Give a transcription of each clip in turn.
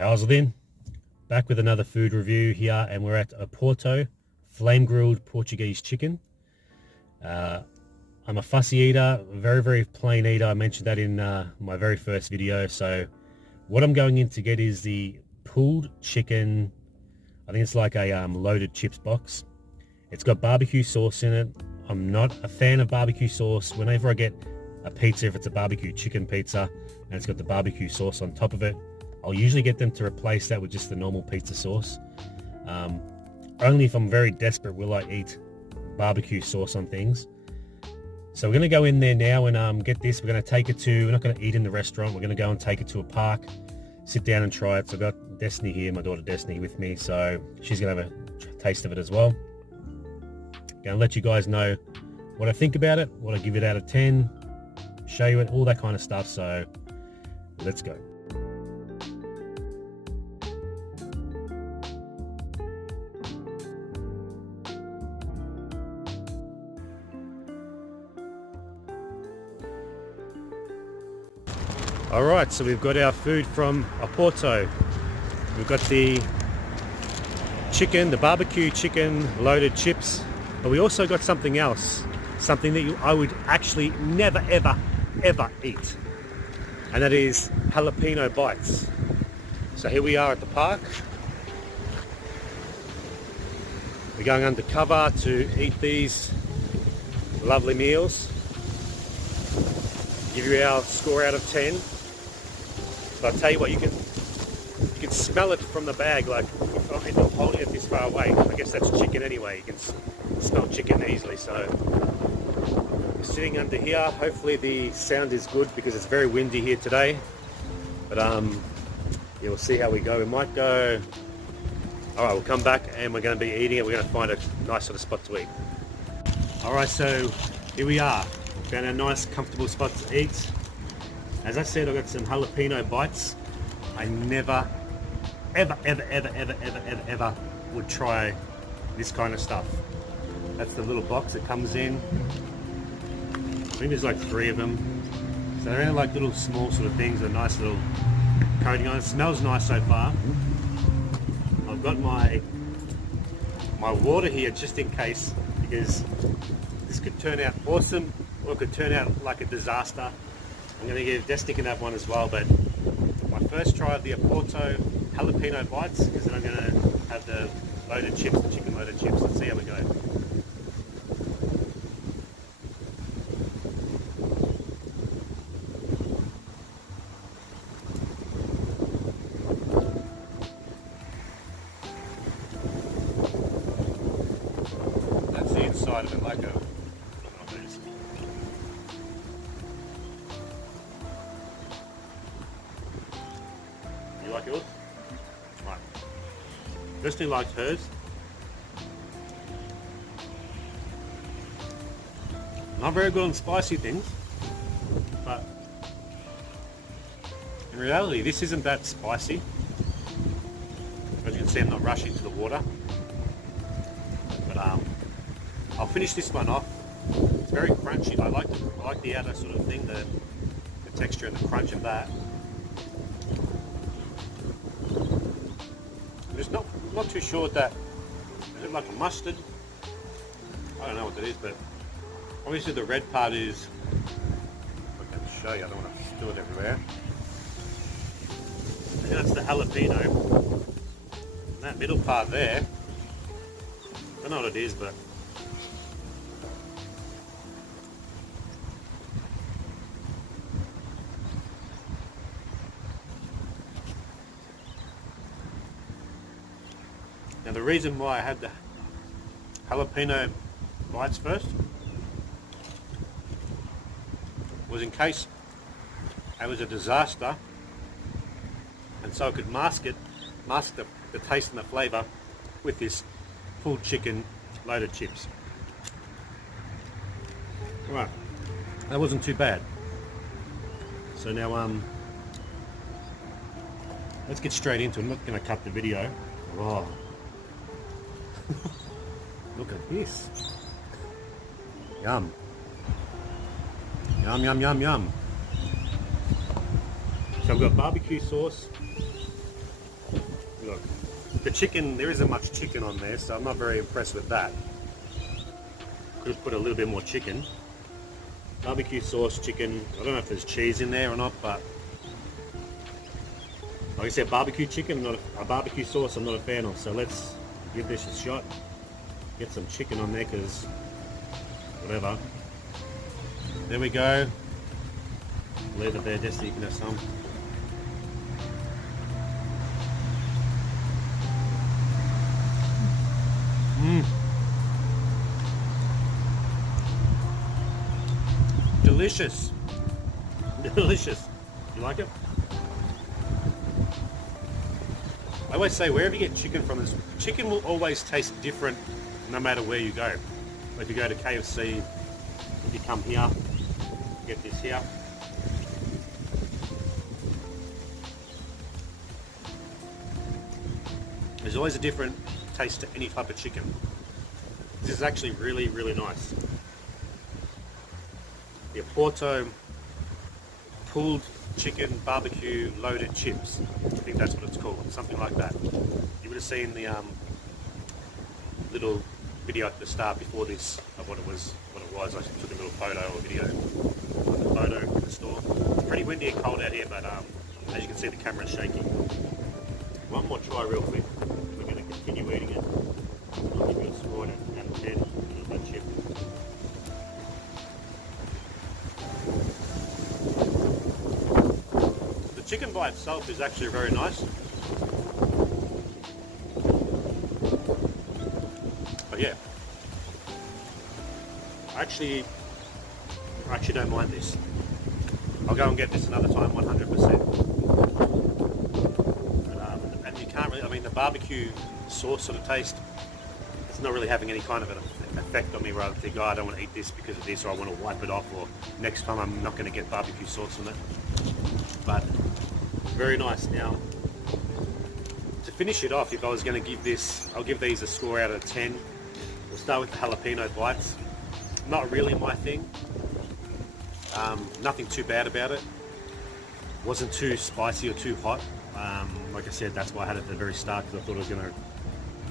How's it in? Back with another food review here, and we're at Oporto, flame grilled Portuguese chicken. I'm a fussy eater, very plain eater. I mentioned that in my very first video. So what I'm going in to get is the pulled chicken. I think it's like a loaded chips box. It's got barbecue sauce in it. I'm not a fan of barbecue sauce. Whenever I get a pizza, if it's a barbecue chicken pizza and it's got the barbecue sauce on top of it, I'll usually get them to replace that with just the normal pizza sauce. Only if I'm very desperate will I eat barbecue sauce on things. So we're going to go in there now and get this. We're going to take it to, we're not going to eat in the restaurant. We're going to go and take it to a park, sit down and try it. So I've got Destiny here, my daughter Destiny, with me. So she's going to have a taste of it as well. Going to let you guys know what I think about it, what I give it out of 10, show you it, all that kind of stuff. So let's go. Alright, so we've got our food from Oporto. We've got the chicken, the barbecue chicken loaded chips, but we also got something else, something that I would actually never ever eat, and that is jalapeno bites. So here we are at the park. We're going undercover to eat these lovely meals. Give you our score out of 10. But I'll tell you what, you can smell it from the bag, like if I'm holding it this far away. I guess that's chicken anyway. You can smell chicken easily. So we're sitting under here. Hopefully the sound is good because it's very windy here today. But yeah, we'll see how we go. We might go. All right, we'll come back and we're going to be eating it. We're going to find a nice sort of spot to eat. All right, so here we are. Found a nice, comfortable spot to eat. As I said, I got some jalapeno bites. I never, ever would try this kind of stuff. That's the little box it comes in. I think there's like 3 of them. So they're like little small sort of things, a nice little coating on it. Smells nice so far. I've got my water here just in case, because this could turn out awesome or it could turn out like a disaster. I'm going to give Destiny can have one as well, but my first try of the Oporto jalapeno bites, because then I'm going to have the loaded chips, the chicken loaded chips. Let's see how we go. That's the inside of it, like a. You like yours? Right. Destiny likes hers. Not very good on spicy things, but in reality this isn't that spicy. As you can see, I'm not rushing to the water. But I'll finish this one off. It's very crunchy. I like the outer sort of thing, the texture and the crunch of that. I'm not too sure what that is. It like a mustard? I don't know what that is, but obviously the red part is. I can show you. I don't want to spill it everywhere. I think that's the jalapeno. And that middle part there, I don't know what it is, but now the reason why I had the jalapeno bites first was in case it was a disaster, and so I could mask the taste and the flavour with this pulled chicken loaded chips. Right, that wasn't too bad. So now let's get straight into it. I'm not going to cut the video. Oh. Look at this. Yum. Yum, yum, yum, yum. So I've got barbecue sauce Look, the chicken, there isn't much chicken on there, so I'm not very impressed with that. Could have put a little bit more chicken. Barbecue sauce, chicken. I don't know if there's cheese in there or not, but like I said, barbecue chicken, not a barbecue sauce, I'm not a fan of. So let's give this a shot. Get some chicken on there, because whatever. There we go. Leave it there just so you can have some. Delicious. Delicious. You like it? I always say, wherever you get chicken from, this chicken will always taste different no matter where you go. If you go to KFC, if you come here, get this here. There's always a different taste to any type of chicken. This is actually really, really nice. The Oporto pulled chicken barbecue loaded chips. I think that's what it's called, something like that. You would have seen the little video at the start before this of what it was. I just took a little photo or video of the photo in the store. It's pretty windy and cold out here, but as you can see, the camera's shaking. One more try real quick. We're going to continue eating it. I'll give you a score out of 10 of that chip. The chicken by itself is actually very nice. But yeah, I actually don't mind this. I'll go and get this another time, 100%. And you can't really, I mean, the barbecue sauce sort of taste, it's not really having any kind of an effect on me where I think, oh, I don't want to eat this because of this, or I want to wipe it off, or next time I'm not going to get barbecue sauce on it. But very nice. Now, to finish it off, if I was going to give this, I'll give these a score out of 10. We'll start with the jalapeno bites. Not really my thing. Nothing too bad about it. Wasn't too spicy or too hot. Like I said, that's why I had it at the very start, because I thought it was going to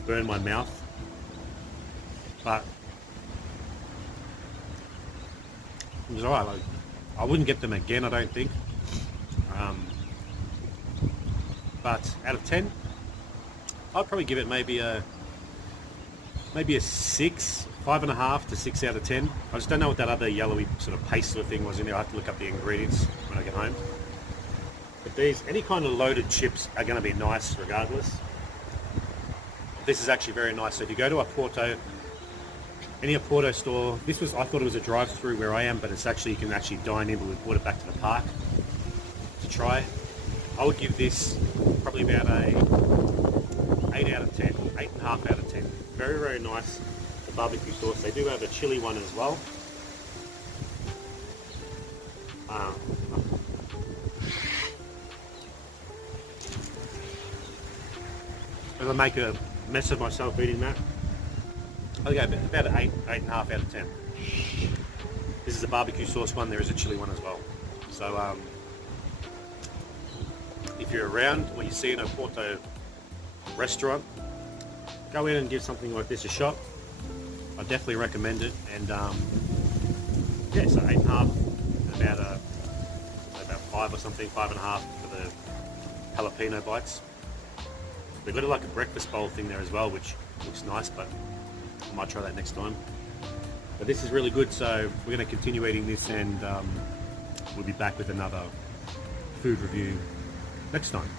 burn my mouth. But it was alright. Like, I wouldn't get them again, I don't think. But out of 10, I'd probably give it maybe a 6, 5.5 to 6 out of 10. I just don't know what that other yellowy sort of paste sort of thing was in there. I have to look up the ingredients when I get home. But these, any kind of loaded chips are going to be nice regardless. This is actually very nice. So if you go to Oporto, any Oporto store, I thought it was a drive-through where I am, but it's actually, you can actually dine in, but we've brought it back to the park to try. I would give this probably about a 8 out of 10, 8.5 out of 10. Very, very nice. The barbecue sauce. They do have a chili one as well. If I make a mess of myself eating that, I'll go about an 8.5 out of 10. This is a barbecue sauce one. There is a chili one as well. So if you're around or you see an Oporto restaurant, go in and give something like this a shot. I definitely recommend it. And yeah, so 8.5, about 5 or something, 5.5 for the jalapeno bites. They've got like a breakfast bowl thing there as well, which looks nice, but I might try that next time. But this is really good, so we're going to continue eating this, and we'll be back with another food review next time.